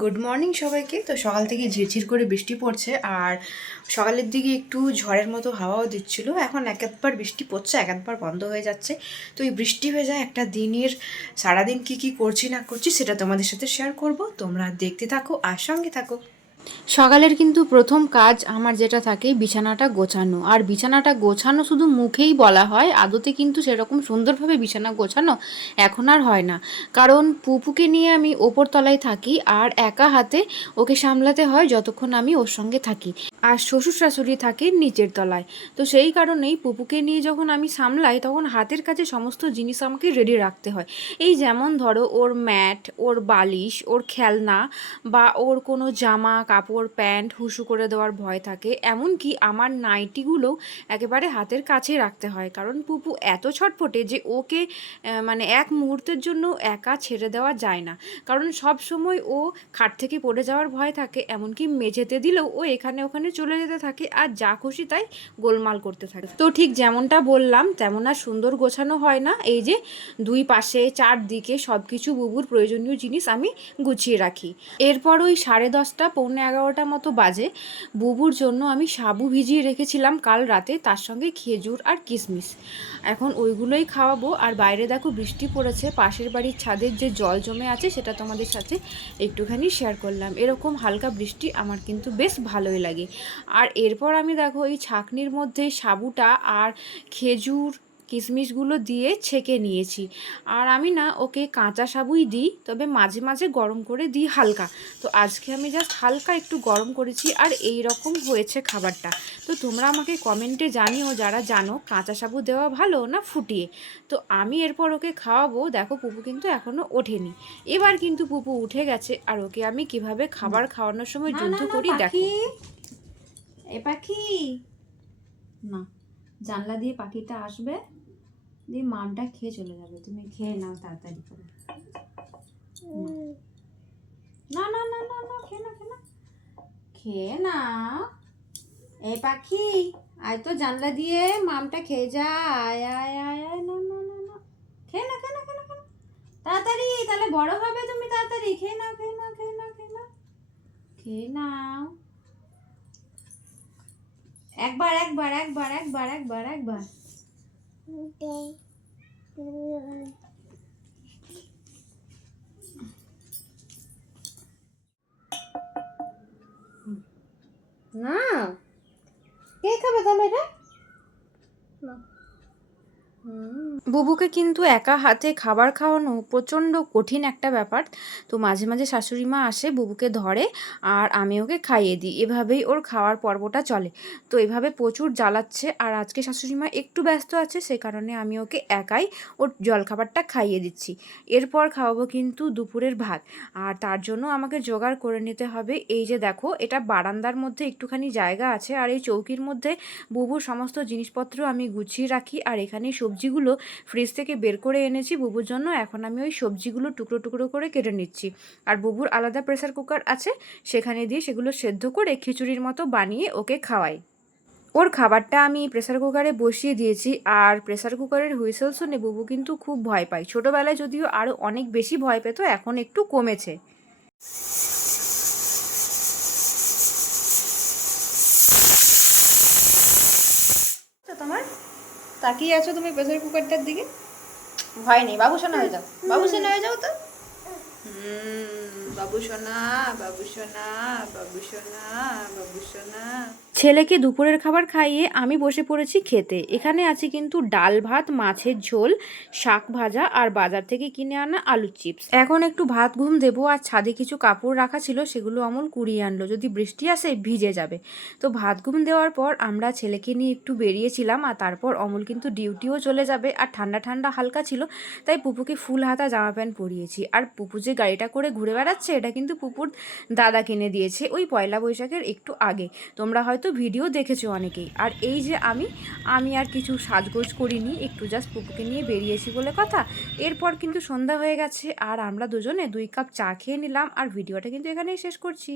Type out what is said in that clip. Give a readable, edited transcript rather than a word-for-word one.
Good morning সবাইকে। তো সকাল থেকে ঝিরঝির করে বৃষ্টি পড়ছে, আর সকালের দিকে একটু ঝড়ের মতো হাওয়াও দিচ্ছিল। এখন এক একবার বৃষ্টি পড়ছে, এক একবার বন্ধ হয়ে যাচ্ছে। তো এই বৃষ্টি ভেজা একটা দিনের সারাদিন কি করছি না করছি সেটা তোমাদের সাথে শেয়ার করব। তোমরা দেখতে থাকো আর সঙ্গে থাকো। সকালের কিন্তু প্রথম কাজ আমার যেটা থাকে বিছানাটা গোছানো। আর বিছানাটা গোছানো শুধু মুখেই বলা হয়, আদতে কিন্তু সেরকম সুন্দরভাবে বিছানা গোছানো এখন আর হয় না। কারণ পুপুকে নিয়ে আমি ওপর তলায় থাকি, আর একা হাতে ওকে সামলাতে হয় যতক্ষণ আমি ওর সঙ্গে থাকি। আর শ্বশুর শাশুড়ি থাকে নিচের তলায়। তো সেই কারণেই পুপুকে নিয়ে যখন আমি সামলাই তখন হাতের কাছে সমস্ত জিনিস আমাকে রেডি রাখতে হয়। এই যেমন ধরো ওর ম্যাট, ওর বালিশ, ওর খেলনা, বা ওর কোনো জামা কাপড় প্যান্ট হুসু করে দেওয়ার ভয় থাকে। এমনকি আমার নাইটিগুলোও একেবারে হাতের কাছে রাখতে হয়, কারণ পুপু এত ছটফটে যে ওকে মানে এক মুহূর্তের জন্য একা ছেড়ে দেওয়া যায় না। কারণ সব সময় ও খাট থেকে পড়ে যাওয়ার ভয় থাকে, এমনকি মেঝেতে দিলেও ও এখানে ওখানে চলে যেতে থাকে আর যা খুশি তাই গোলমাল করতে থাকে। তো ঠিক যেমনটা বললাম তেমন আর সুন্দর গোছানো হয় না। এই যে দুই পাশে চারদিকে সব কিছু বুবুর প্রয়োজনীয় জিনিস আমি গুছিয়ে রাখি। এরপর ওই 10:30 পৌনে 11টা মতো বাজে। বুবুর জন্য আমি সাবু ভিজিয়ে রেখেছিলাম কাল রাতে, তার সঙ্গে খেজুর আর কিশমিশ। এখন ওইগুলোই খাওয়াবো। আর বাইরে দেখো বৃষ্টি পড়েছে, পাশের বাড়ির ছাদের যে জল জমে আছে সেটা তোমাদের সাথে একটুখানি শেয়ার করলাম। এরকম হালকা বৃষ্টি আমার কিন্তু বেশ ভালোই লাগে। আর এরপর আমি দেখো এই ছাঁকনির মধ্যে সাবুটা আর খেজুর কিশমিশগুলো দিয়ে ছেঁকে নিয়েছি। আর আমি না ওকে কাঁচা সাবুই দিই, তবে মাঝে মাঝে গরম করে দিই হালকা। তো আজকে আমি জাস্ট হালকা একটু গরম করেছি, আর এই রকম হয়েছে খাবারটা। তো তোমরা আমাকে কমেন্টে জানিও যারা জানো কাঁচা সাবু দেওয়া ভালো না ফুটিয়ে। তো আমি এরপর ওকে খাওয়াবো। দেখো পুপু কিন্তু এখনও ওঠেনি। এবার কিন্তু পুপু উঠে গেছে, আর ওকে আমি কিভাবে খাবার খাওয়ানোর সময় যুদ্ধ করি দেখো। এ পাখি না, জানলা দিয়ে পাখিটা আসবে, দিয়ে মামটা খেয়ে চলে যাবে। তুমি খেয়ে নাও তাড়াতাড়ি করে। না না না না না, খেয়ে না, খেয়ে না, খেয়ে না। এই পাখি আয় তো, জানলা দিয়ে মামটা খেয়ে যা। আয় আয় আয় আয়, না না না না, খেয়ে না, খেয়ে না, খেয়ে না, খেয়ে না তাড়াতাড়ি, তাহলে বড় হবে তুমি। তাড়াতাড়ি খেয়ে নাও, খেয়ে নাও, খেয়ে নাও, খেয়ে নাও, খেয়ে নাও। একবার একবার একবার একবার একবার একবার। না, কে খাবে তাহলে এটা? বুবুকে কিন্তু একা হাতে খাবার খাওয়ানো প্রচণ্ড কঠিন একটা ব্যাপার। তো মাঝে মাঝে শাশুড়ি মা আসে, বুবুকে ধরে, আর আমি ওকে খাইয়ে দিই। এভাবেই ওর খাওয়ার পর্বটা চলে। তো এভাবে প্রচুর জ্বালাচ্ছে, আর আজকে শাশুড়ি মা একটু ব্যস্ত আছে, সে কারণে আমি ওকে একাই ওর জলখাবারটা খাইয়ে দিচ্ছি। এরপর খাওয়াবো কিন্তু দুপুরের ভাত, আর তার জন্য আমাকে জোগাড় করে নিতে হবে। এই যে দেখো, এটা বারান্দার মধ্যে একটুখানি জায়গা আছে, আর এই চৌকির মধ্যে বুবুর সমস্ত জিনিসপত্র আমি গুছিয়ে রাখি। আর এখানে সবজিগুলো ফ্রিজ থেকে বের করে এনেছি বুবুর জন্য। এখন আমি ওই সবজিগুলো টুকরো টুকরো করে কেটে নিচ্ছি। আর বুবুর আলাদা প্রেসার কুকার আছে, সেখানে দিয়ে সেগুলো সেদ্ধ করে খিচুড়ির মতো বানিয়ে ওকে খাওয়াই। ওর খাবারটা আমি প্রেসার কুকারে বসিয়ে দিয়েছি। আর প্রেসার কুকারের হুইসেল শুনে বুবু কিন্তু খুব ভয় পায়। ছোটোবেলায় যদিও আরও অনেক বেশি ভয় পেত, এখন একটু কমেছে। তোমার তাকিয়ে আছো তুমি প্রেসার কুকারটার দিকে, ভয় নেই। বাবু সোনা হয়ে যাও, বাবু সোনা হয়ে যাও তো। বাবু সোনা, বাবু সোনা, বাবু সোনা, বাবু সোনা। ছেলেকে দুপুরের খাবার খাইয়ে আমি বসে পড়েছি খেতে। এখানে আছে কিন্তু ডাল ভাত, মাছের ঝোল, শাক ভাজা, আর বাজার থেকে কিনে আনা আলুর চিপস। এখন একটু ভাত ঘুম দেবো। আর ছাদে কিছু কাপড় রাখা ছিল, সেগুলো অমল কুড়িয়ে আনলো, যদি বৃষ্টি আসে ভিজে যাবে। তো ভাত ঘুম দেওয়ার পর আমরা ছেলেকে নিয়ে একটু বেরিয়েছিলাম, আর তারপর অমল কিন্তু ডিউটিও চলে যাবে। আর ঠান্ডা ঠান্ডা হালকা ছিল, তাই পুপুকে ফুল হাতা জামা প্যান্ট পরিয়েছি। আর পুপু যে গাড়িটা করে ঘুরে বেড়াচ্ছে, এটা কিন্তু পুপুর দাদা কিনে দিয়েছে ওই পয়লা বৈশাখের একটু আগে। তোমরা হয়তো ভিডিও দেখেছো অনেকেই। আর এই যে আমি আর কিছু সাজগোজ করিনি, একটু জাস্ট পুপুকে নিয়ে বেরিয়েছি বলে কথা। এরপর কিন্তু সন্ধ্যা হয়ে গেছে, আর আমরা দুজনে 2 কাপ চা খেয়ে নিলাম। আর ভিডিওটা কিন্তু এখানেই শেষ করছি।